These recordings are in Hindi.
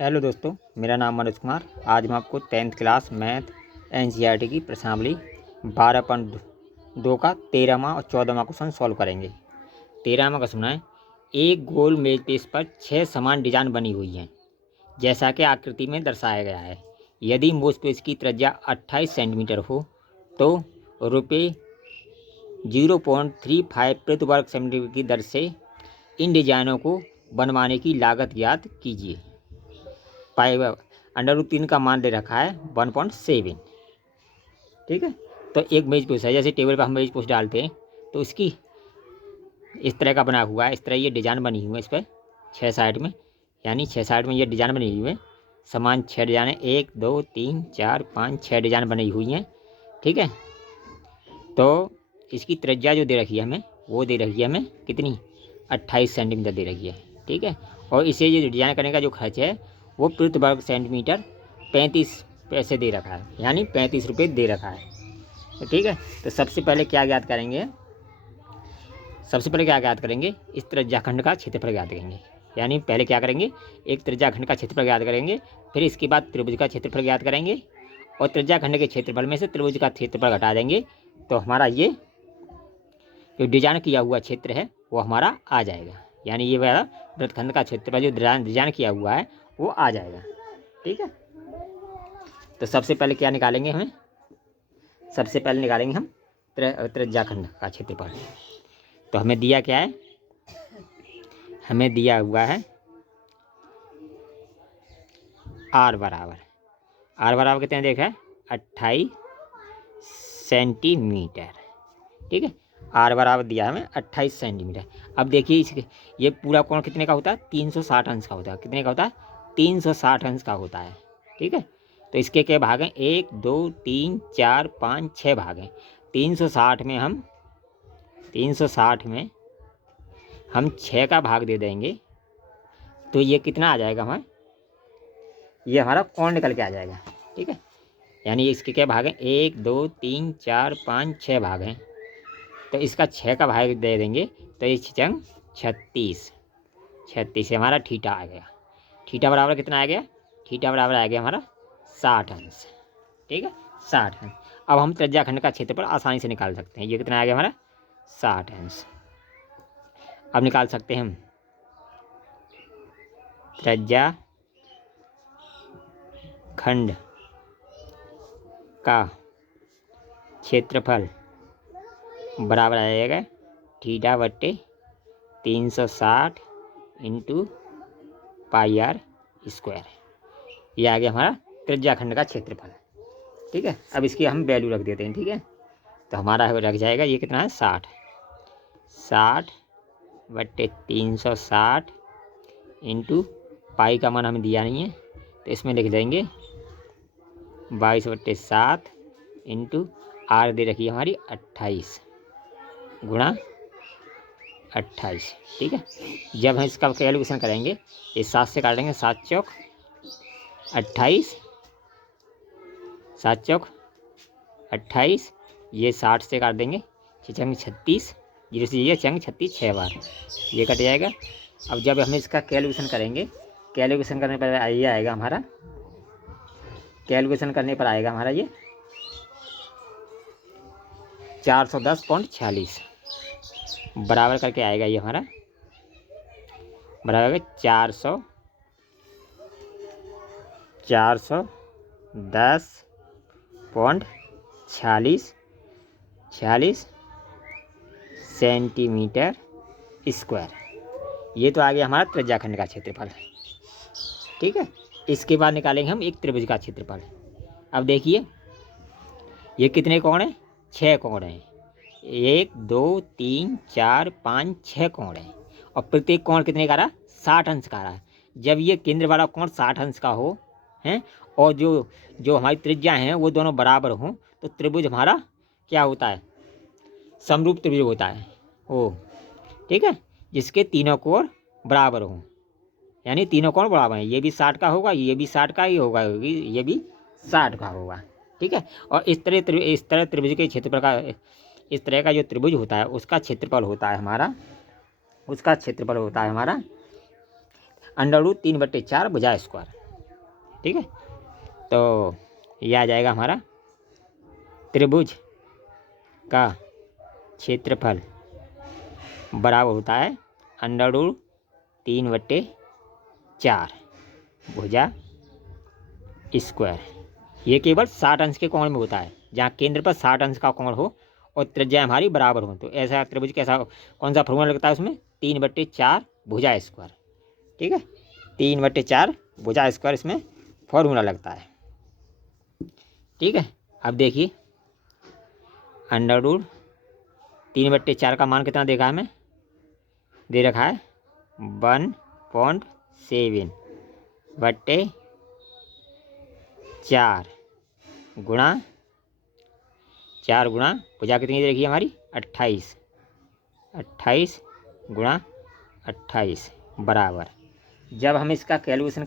हेलो दोस्तों, मेरा नाम मनोज कुमार। आज मैं आपको 10th क्लास मैथ एनसीईआरटी की प्रश्नावली 12.2 का 13वां और 14वां क्वेश्चन सॉल्व करेंगे। 13वां क्वेश्चन है, एक गोल मेज पेज पर 6 समान डिजाइन बनी हुई हैं जैसा कि आकृति में दर्शाया गया है। यदि मेज पेज की त्रिज्या 28 सेंटीमीटर हो तो रुपये 0.35 प्रति वर्ग सेंटीमीटर की दर से इन डिजाइनों को बनवाने की लागत ज्ञात कीजिए। √3 का मान दे रखा है 1.7। ठीक है, तो एक मेज पोस्ट है, जैसे टेबल पर हम मेज पोस्ट डालते हैं तो उसकी इस तरह का बना हुआ है, इस तरह ये डिजाइन बनी हुई है। इस पर 6 साइड में, यानी 6 साइड में ये डिजाइन बनी हुई है। समान 6 डिजाइन है, 1 2 3 4 5 6 डिजाइन बनी हुई हैं। ठीक है, तो इसकी त्रिज्या जो दे रखी है हमें, वो दे रखी है हमें कितनी, 28 सेंटीमीटर दे रखी है। ठीक है, और इसे ये डिजाइन करने का जो खर्च है वो प्रति वर्ग सेंटीमीटर 35 पैसे दे रखा है, यानी 35 रुपये दे रखा है। तो ठीक है, तो सबसे पहले क्या ज्ञात करेंगे, इस त्रिज्याखंड का क्षेत्रफल ज्ञात करेंगे। यानी पहले क्या करेंगे, एक त्रिज्याखंड का क्षेत्रफल ज्ञात करेंगे, फिर इसके बाद त्रिभुज का क्षेत्रफल ज्ञात करेंगे, और त्रिज्याखंड के क्षेत्रफल में से त्रिभुज का क्षेत्रफल घटा देंगे तो हमारा ये जो डिजाइन किया हुआ क्षेत्र है वो हमारा आ जाएगा। यानी ये वाला वृत्तखंड का क्षेत्रफल जो डिजाइन किया हुआ है वो आ जाएगा। ठीक है, तो सबसे पहले क्या निकालेंगे हम त्रिज्याखंड का क्षेत्रफल। तो हमें दिया क्या है, हमें दिया हुआ है आर बराबर कितने देखा है, 28 सेंटीमीटर। ठीक है, आर बराबर दिया है हमें 28 सेंटीमीटर। अब देखिए इसके ये पूरा कोण कितने का होता है, 360 अंश का होता है। कितने का होता है, 360 अंश का होता है। ठीक है, तो इसके क्या भाग हैं, 1 2 3 4 5 6 भाग हैं। 360 में हम 6 का भाग दे देंगे तो ये कितना आ जाएगा हमारा, ये हमारा कोण निकल के आ जाएगा। ठीक है, यानी इसके क्या भाग हैं, 1 2 3 4 5 6 भाग हैं। तो इसका 6 का भाग दे देंगे तो ये 36 से हमारा थीटा आ गया। थीटा बराबर कितना आ गया, थीटा बराबर आ गया हमारा 60 अंश। ठीक है, 60 अंश। अब हम त्रिज्याखंड का क्षेत्रफल आसानी से निकाल सकते हैं। ये कितना आ गया हमारा, 60 अंश। अब निकाल सकते हैं हम त्रिज्याखंड का क्षेत्रफल बराबर आ जाएगा थीटा बट्टे 360 इंटू पाई आर स्क्वायर। ये आ गया हमारा त्रिज्याखंड का क्षेत्रफल। ठीक है, अब इसकी हम वैल्यू रख देते हैं। ठीक है, तो हमारा रख जाएगा ये कितना है, 60 बट्टे 360 इंटू पाई का मान हमें दिया नहीं है तो इसमें लिख देंगे 22/7 इंटू आर दे रखी है हमारी 28 गुणा 28। ठीक है, जब हम इसका कैलकुलेशन करेंगे, इस 7 से काटेंगे, 7 चौक 28, 7 चौक 28, ये 60 से काट देंगे, 36, 0 से ये 36 6 बार, ये कट जाएगा। अब जब हम इसका कैलकुलेशन करेंगे, कैलकुलेशन करने पर ये आएगा हमारा, ये 410.46 बराबर करके आएगा। ये हमारा बराबर 410.46 सेंटीमीटर स्क्वायर। ये तो आ गया हमारा त्रिज्याखंड का क्षेत्रफल। ठीक है, इसके बाद निकालेंगे हम एक त्रिभुज का क्षेत्रफल। अब देखिए ये कितने कोण हैं, 6 कोण हैं, 1 2 3 4 5 6 कोण हैं, और प्रत्येक कोण कितने का रहा, 60 अंश का रहा। जब ये केंद्र वाला कोण 60 अंश का हो हैं, और जो हमारी त्रिज्या हैं वो दोनों बराबर हों, तो त्रिभुज हमारा क्या होता है, समरूप त्रिभुज होता है वो। ठीक है, जिसके तीनों कोण बराबर हों, यानी तीनों कोण बराबर हैं। ये भी 60 का होगा, ये भी 60 का ही होगा, ये भी 60 का होगा। ठीक है, और इस तरह त्रिभुज के क्षेत्रफल का, इस तरह का जो त्रिभुज होता है उसका क्षेत्रफल होता है हमारा, √3/4 भुजा स्क्वायर। ठीक है। तो ये आ जाएगा हमारा त्रिभुज का क्षेत्रफल बराबर होता है √3/4 भुजा स्क्वायर। ये केवल 60 अंश के कोण में होता है, जहाँ केंद्र पर 60 अंश का कोण हो और त्रिज्या हमारी बराबर हो। तो ऐसा त्रिभुज कैसा, कौन सा फॉर्मूला लगता है उसमें? 3/4 भुजा स्क्वायर। ठीक है, 3/4 भुजा स्क्वायर इसमें फॉर्मूला लगता है। ठीक है, अब देखिए √3/4 का मान कितना देखा है हमें? दे रखा है 1.7/4 गुणा 4 गुणा भुजा कितनी देखिए हमारी 28 गुणा 28 बराबर। जब हम इसका कैलकुलेशन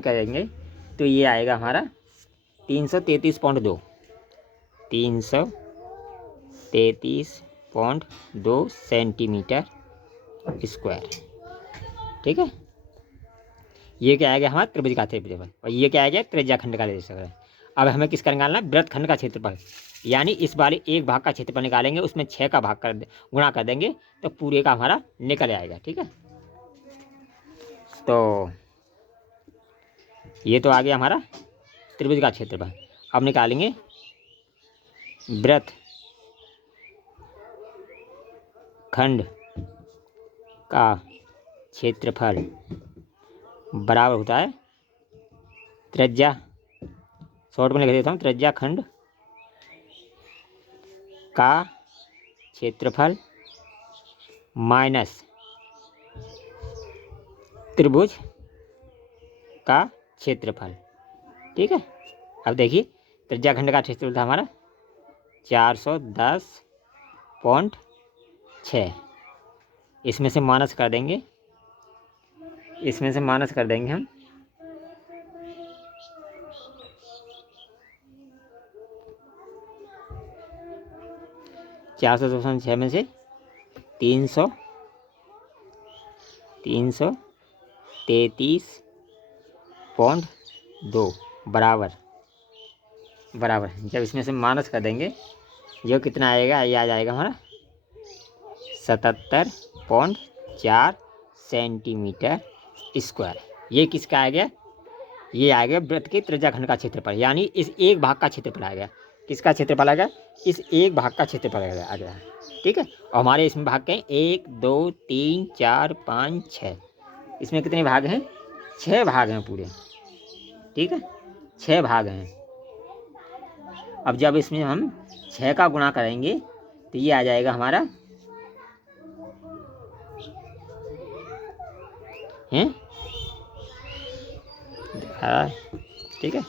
करेंगे तो ये आएगा हमारा 333.2 333.2 सेंटीमीटर स्क्वायर। ठीक है, ये क्या आ गया हमारा त्रिभुज का क्षेत्रफल, और ये क्या आ गया त्रिज्याखंड का क्षेत्रफल। अब हमें किसका निकालना है? वृत्तखंड का क्षेत्रफल। यानी इस वाले एक भाग का क्षेत्रफल निकालेंगे, उसमें 6 का भाग कर गुणा कर देंगे तो पूरे का हमारा निकल आएगा। ठीक है, तो ये तो आ गया हमारा त्रिभुज का क्षेत्रफल। अब निकालेंगे वृत्तखंड का क्षेत्रफल बराबर होता है त्रिज्या, शॉर्ट में लिख देता हूँ, त्रिज्याखंड का क्षेत्रफल माइनस त्रिभुज का क्षेत्रफल। ठीक है, अब देखिए त्रिज्याखंड का क्षेत्रफल था हमारा 410.6, इसमें से माइनस कर देंगे हम 406 में से 333.2 बराबर जब इसमें से माइनस कर देंगे जो कितना आएगा, ये आ जाएगा हमारा 77.4 सेंटीमीटर स्क्वायर। ये किसका आ गया? ये आ गया वृत्त के त्रिज्याखंड का क्षेत्रफल, यानी इस एक भाग का क्षेत्रफल आ गया। किसका क्षेत्रफल आ गया? इस एक भाग का क्षेत्रफल आ गया। ठीक है, और हमारे इसमें भाग के 1 2 3 4 5 6, इसमें कितने भाग हैं? 6 भाग हैं पूरे। ठीक है, 6 भाग हैं। अब जब इसमें हम 6 का गुणा करेंगे तो ये आ जाएगा हमारा ठीक है,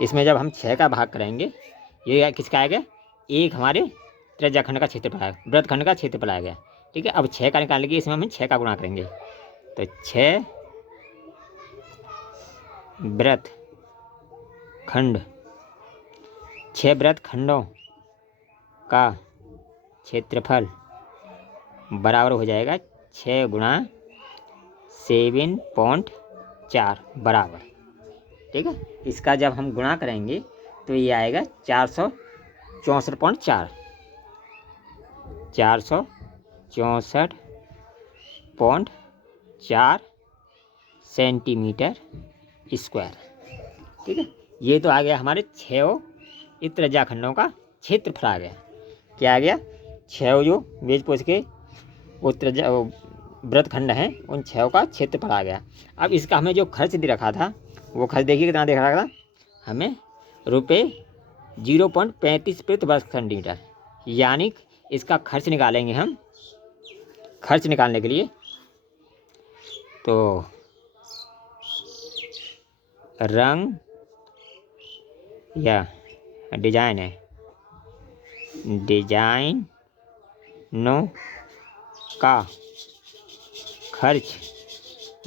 इसमें जब हम 6 का भाग करेंगे ये किसका आएगा? एक हमारे त्रिज्याखंड का क्षेत्रफल आएगा, वृत्तखंड का क्षेत्रफल आ गया। ठीक है, अब 6 का निकालने के इसमें हम 6 का गुणा करेंगे तो 6 वृत्तखंडों का क्षेत्रफल बराबर हो जाएगा 6 गुणा 7.4 बराबर। ठीक है, इसका जब हम गुणा करेंगे तो ये आएगा 464.4 सेंटीमीटर स्क्वायर। ठीक है, ये तो आ गया हमारे 6 त्रिज्याखंडों का क्षेत्रफल आ गया। क्या आ गया? 6 जो मेज पोष के वो वृत्तखंड हैं उन 6 का क्षेत्रफल आ गया। अब इसका हमें जो खर्च दे रखा था, वो खर्च देखिए कितना दे रखा था हमें, ₹0.35 प्रति वर्ग सेंटीमीटर। यानी इसका खर्च निकालेंगे हम, खर्च निकालने के लिए तो रंग या डिजाइन है, डिजाइनों का खर्च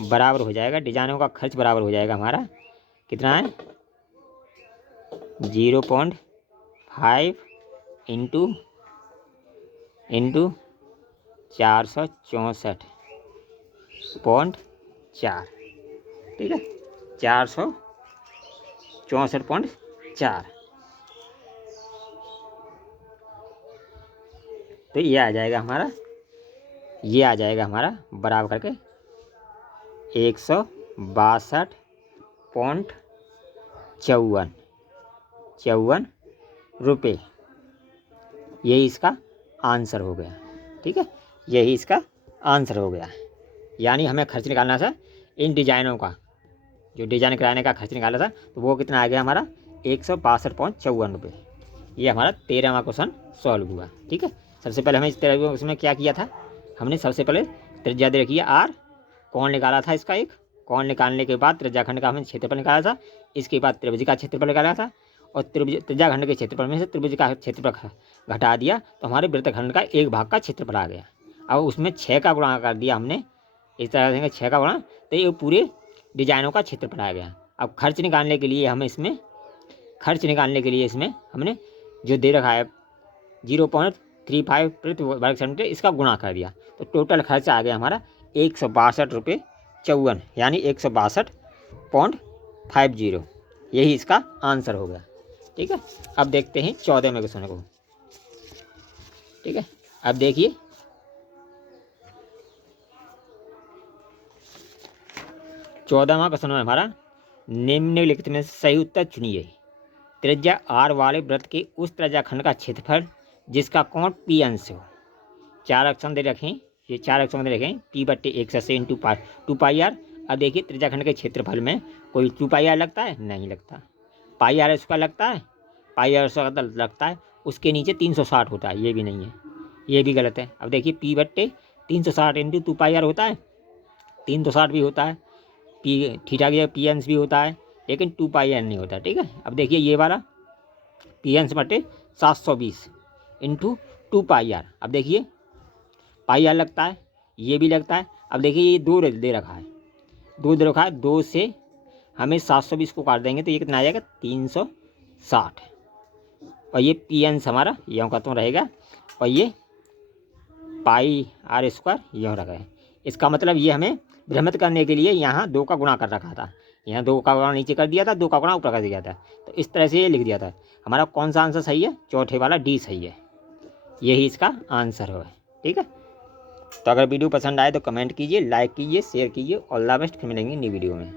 बराबर हो जाएगा, डिजाइनों का खर्च बराबर हो जाएगा हमारा कितना है 0.5 इंटू 464.4। ठीक है, 464.4। तो ये आ जाएगा हमारा, ये आ जाएगा हमारा बराबर करके 162.54 रुपये। यही इसका आंसर हो गया। ठीक है, यही इसका आंसर हो गया। यानी हमें खर्च निकालना था इन डिजाइनों का, जो डिजाइन कराने का खर्च निकाला था, तो वो कितना आ गया हमारा 162.54 रुपये। ये हमारा 13वां क्वेश्चन सॉल्व हुआ। ठीक है, सबसे पहले हमें इस तरह उसमें क्या किया था, हमने सबसे पहले त्रिज्या दे रखी है आर, कौन निकाला था इसका एक, कौन निकालने के बाद त्रिज्याखंड का हमने क्षेत्रफल निकाला था, इसके बाद त्रिभुज का क्षेत्रफल निकाला था, और त्रिज्याखंड के क्षेत्रफल में से त्रिभुज का क्षेत्रफल घटा दिया तो हमारे वृत्तखंड का एक भाग का क्षेत्रफल आ गया। अब उसमें 6 का गुणा कर दिया हमने, इस तरह से 6 का गुणा, तो ये पूरे डिजाइनों का क्षेत्रफल आ गया। अब खर्च निकालने के लिए हमें इसमें, खर्च निकालने के लिए इसमें हमने जो दे रखा है 0.35 प्रति वर्ग सेंटीमीटर, इसका गुणा कर दिया, तो टोटल खर्च आ गया हमारा 162.54, यानी 162.50। यही इसका आंसर हो गया। ठीक है, अब देखते हैं 14वें क्वेश्चन को। ठीक है, अब देखिए 14वां क्वेश्चन है हमारा, निम्नलिखित में से सही उत्तर चुनिए। त्रिज्या आर वाले वृत्त के उस त्रिज्याखंड का क्षेत्रफल जिसका कोण पी अंश हो। 4 अक्षर दे रखें, ये 4 अक्षर दे रखें, P/180 इंटू 2πr। अब देखिए त्रिज्याखंड के क्षेत्रफल में कोई 2πr लगता है, नहीं लगता। πr उसका लगता है, πr उसका लगता है, उसके नीचे 360 होता है, ये भी नहीं है, ये भी गलत है। अब देखिए P/360 इंटू 2πr होता है, 360 भी होता है, पी थीटा के पी अंश भी होता है, लेकिन 2πr नहीं होता। ठीक है, अब देखिए ये वाला पी अंश बटे 720 इंटू 2πr। अब देखिए πr लगता है, ये भी लगता है। अब देखिए ये 2 दे रखा है, 2 दे रखा है, 2 से हमें 720 को काट देंगे तो ये कितना आ जाएगा 360, और ये पी अंश हमारा यूँ का तो रहेगा, और ये πr² यूँ रखा है। इसका मतलब ये हमें भ्रमित करने के लिए यहाँ 2 का गुणा कर रखा था, यहाँ 2 का गुणा नीचे कर दिया था, 2 का गुणा ऊपर कर दिया था, तो इस तरह से ये लिख दिया था। हमारा कौन सा आंसर सही है, चौथे वाला डी सही है, यही इसका आंसर है। ठीक है, तो अगर वीडियो पसंद आए तो कमेंट कीजिए, लाइक कीजिए, शेयर कीजिए। ऑल द बेस्ट, फिर मिलेंगे नई वीडियो में।